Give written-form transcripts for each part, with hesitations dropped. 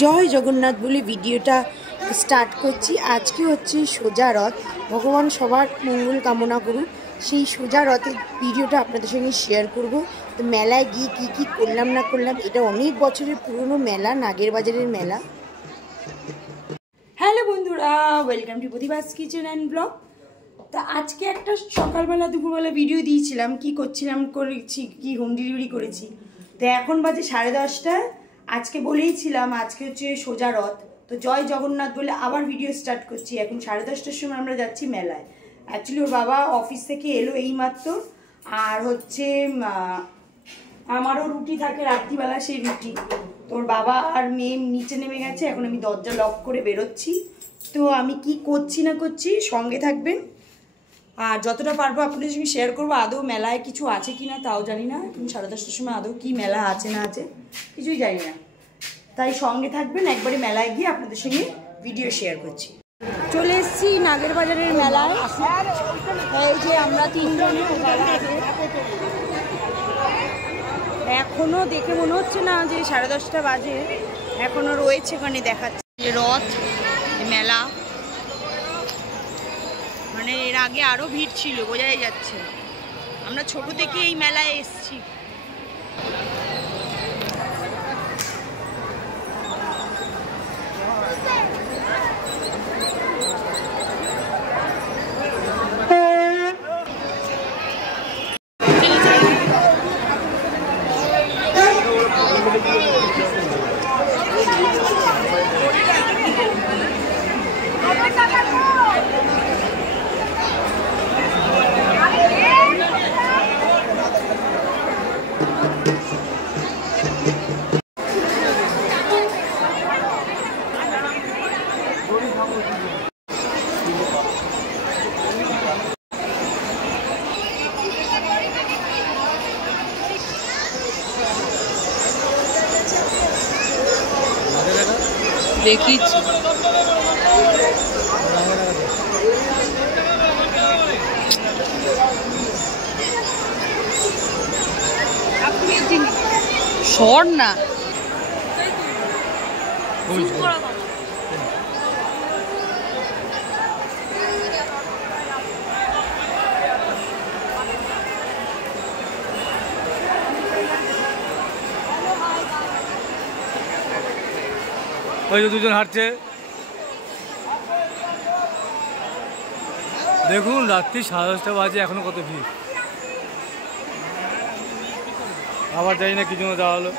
জয় জগন্নাথ বলে ভিডিওটা স্টার্ট করছি। আজকে হচ্ছে সোজা রথ, ভগবান সবার মঙ্গল কামনা করুন। সেই সোজা রথের ভিডিওটা আপনাদের সঙ্গে শেয়ার করব। তো মেলায় গিয়ে কী কী করলাম না করলাম, এটা অনেক বছরের পুরনো মেলা, নাগের বাজারের মেলা। হ্যালো বন্ধুরা, welcome to Pratibha's kitchen and blog. তা আজকে একটা সকালবেলা দুপুরবেলা ভিডিও দিয়েছিলাম কি করছিলাম, করেছি কি হোম ডেলিভারি করেছি। তো এখন বাজে 10:30। আজকে বলেইছিলাম আজকে হচ্ছে সোজা রথ, তো জয় জগন্নাথ বলে আবার ভিডিও স্টার্ট করছি। এখন 10:30টার সময় আমরা যাচ্ছি মেলায়। অ্যাকচুয়ালি ওর বাবা অফিস থেকে এলো এইমাত্র, আর হচ্ছে আমারও রুটি থাকে রাত্রিবেলা, সেই রুটি। তোর বাবা আর মেয়ে নিচে নেমে গেছে, এখন আমি দরজা লক করে বেরোচ্ছি। তো আমি কি করছি না করছি সঙ্গে থাকবেন, আর যতটা পারবো আপনাদের সঙ্গে শেয়ার করবো। আদৌ মেলায় কিছু আছে কি না তাও জানি না, এখন 10:30টার সময় আদৌ কি মেলা আছে না আছে কিছুই জানি না, তাই সঙ্গে থাকবেন। একবারে মেলায় গিয়ে আপনাদের সঙ্গে ভিডিও শেয়ার করছি। চলে এসেছি নাগের বাজারের মেলায়। এই যে আমরা তিনজন, এখনো দেখে মনে হচ্ছে না যে 10:30 বাজে, এখনো রয়েছে ওখানে দেখাচ্ছে রথ মেলা। মানে এর আগে আরো ভিড় ছিল, বোঝাই যাচ্ছে। আমরা ছোট থেকে এই মেলায় এসেছি। দেখি শর্ট না ওই যে দুজন হাঁটছে, দেখুন রাত্রি 10:30 বাজে, এখনো কত ভিড়। আবার জানি না কি জন্য দেওয়া হলো।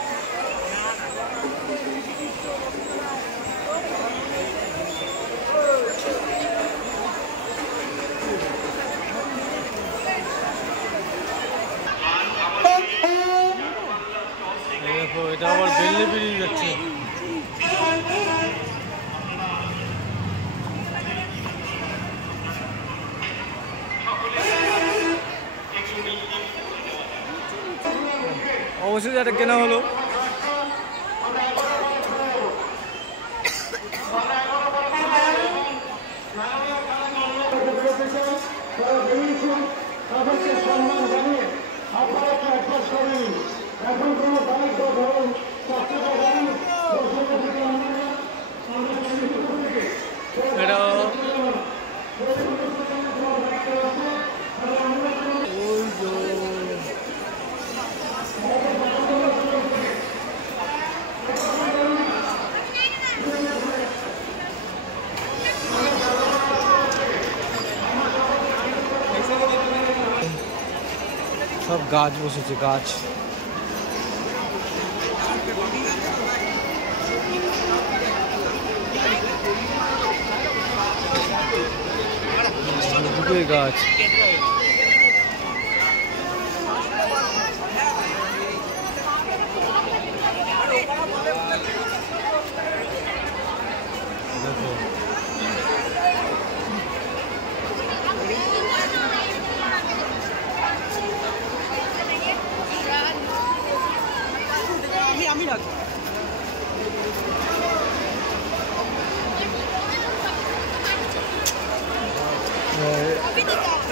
দেখো এটা আবার বেললে বেরিয়ে যাচ্ছে। অবশ্যই এটা কেনা হলো। এটা সব গাছ বসেছে, গাছ। গাছ দেখো, আমি রাখবো।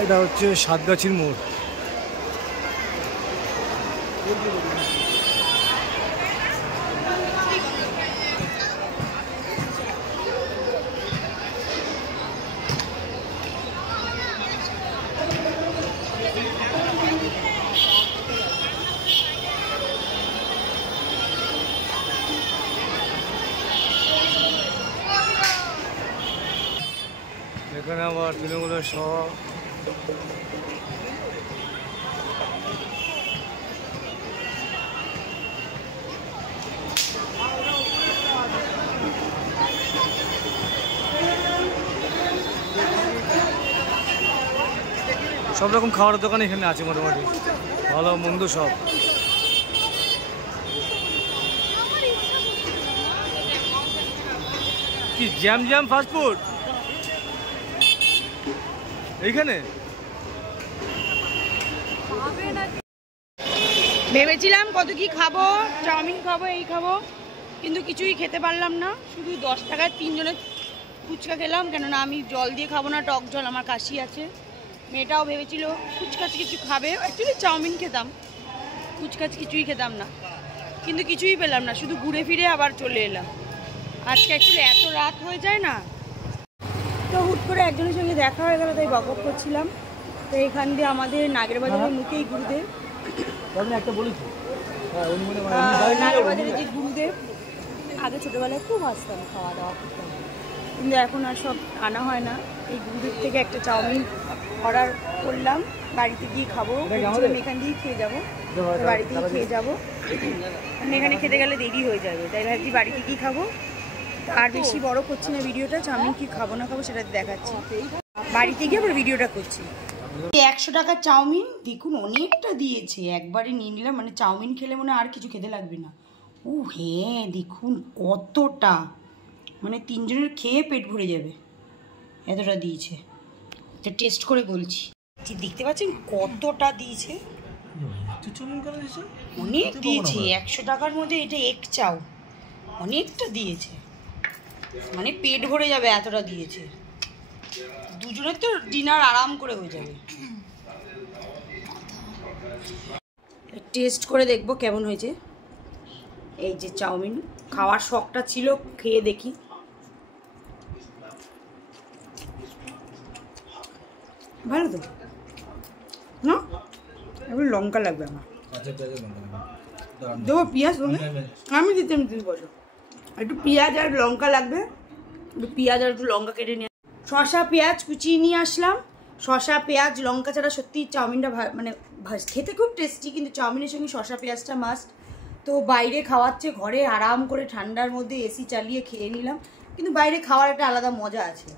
এটা হচ্ছে সাতগাছির মোড়। এখানে আবার তৃণমূলের সভা। সব রকম খাওয়ার দোকান এখানে আছে মোটামুটি, ভালো মন্দ সব। কি জ্যাম জ্যাম ফাস্টফুড এইখানে? ভেবেছিলাম কত কি খাবো, চাউমিন খাবো, এই খাবো, কিন্তু কিছুই খেতে পারলাম না। শুধু 10 টাকায় 3 জনের ফুচকা খেলাম, কেননা আমি জল দিয়ে খাবো না, টক জল, আমার কাশি আছে। মেয়েটাও ভেবেছিল ফুচকাচ কিছু খাবে, অ্যাকচুয়ালি চাউমিন খেতাম, ফুচকাচ কিছুই খেতাম না, কিন্তু কিছুই পেলাম না, শুধু ঘুরে ফিরে আবার চলে এলাম। আজকে অ্যাকচুয়ালি এত রাত হয়ে যায় না, তো হুট করে একজনের সঙ্গে দেখা হয়ে গেল, তাই বকবক করছিলাম। তো এখান দিয়ে আমাদের নাগের বাজারের মুখেই গুরুদেব, নাগের বাজারে যে গুরুদেব, আগে ছোটোবেলায় খুব আসতাম, খাওয়া দাওয়া করতাম, কিন্তু এখন আর সব আনা হয় না। এই গুরুদেব থেকে একটা চাউমিন অর্ডার করলাম, বাড়িতে গিয়ে খাবো, এখান দিয়েই খেয়ে যাবো, বাড়িতেই খেয়ে যাবো, কারণ এখানে খেতে গেলে দেরি হয়ে যাবে, তাই ভাবছি বাড়িতে গিয়ে খাবো। আর বেশি বড় করছি না ভিডিওটা, চাউমিন কি খাবো না খাবো সেটা দেখাচ্ছি, বাড়িতে গিয়ে আবার ভিডিওটা করছি। 100 টাকার চাউমিন দেখুন, অনেকটা দিয়েছে, একবারে নিয়ে নিলাম, মানে চাউমিন খেলে মনে আর কিছু খেতে লাগবে না। ও হ্যাঁ, দেখুন কতটা, মানে 3 জনের খেয়ে পেট ভরে যাবে, এতটা দিয়েছে। তো টেস্ট করে বলছি, দেখতে পাচ্ছেন কতটা দিয়েছে, অনেক দিয়েছে। 100 টাকার মধ্যে এটা এক চাও, অনেকটা দিয়েছে, মানে পেট ভরে যাবে এতটা দিয়েছে। দুজনের তো ডিনার আরাম করে হয়ে যাবে। টেস্ট করে দেখবো কেমন হয়েছে। এই যে চাউমিন, খাওয়ার শখটা ছিল, খেয়ে দেখি। ভালো তো না? এবার লঙ্কা লাগবে আমার, দেবো পেঁয়াজ, আমি দিতে বলো, একটু পেঁয়াজ আর লঙ্কা লাগবে, একটু পেঁয়াজ আর একটু লঙ্কা কেটে নিয়ে, শসা পেঁয়াজ কুচিয়ে নিয়ে আসলাম। শসা পেঁয়াজ লঙ্কা ছাড়া সত্যি চাউমিনটা মানে খেতে খুব টেস্টি, কিন্তু চাউমিনের সঙ্গে শসা পেঁয়াজটা মাস্ট। তো বাইরে খাওয়াচ্ছে, ঘরে আরাম করে ঠান্ডার মধ্যে এসি চালিয়ে খেয়ে নিলাম, কিন্তু বাইরে খাওয়ার একটা আলাদা মজা আছে।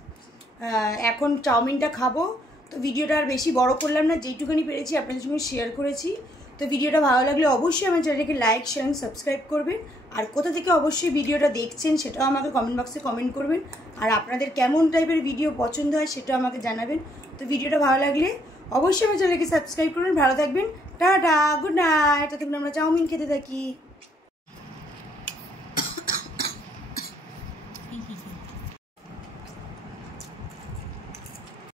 এখন চাউমিনটা খাবো, তো ভিডিওটা আর বেশি বড় করলাম না, যেইটুখানি পেরেছি আপনাদের সঙ্গে শেয়ার করেছি। তো ভিডিওটা ভালো লাগলে অবশ্যই আমার চ্যানেলটাকে লাইক, শেয়ার এবং সাবস্ক্রাইব করবেন। আর কোথা থেকে অবশ্যই ভিডিওটা দেখছেন সেটাও আমাকে কমেন্ট বক্সে কমেন্ট করবেন। আর আপনাদের কেমন টাইপের ভিডিও পছন্দ হয় সেটাও আমাকে জানাবেন। তো ভিডিওটা ভালো লাগলে অবশ্যই আমার চ্যানেলকে সাবস্ক্রাইব করবেন। ভালো থাকবেন, টাটা, গুড নাইট। ততক্ষণ আমরা চাউমিন খেতে থাকি।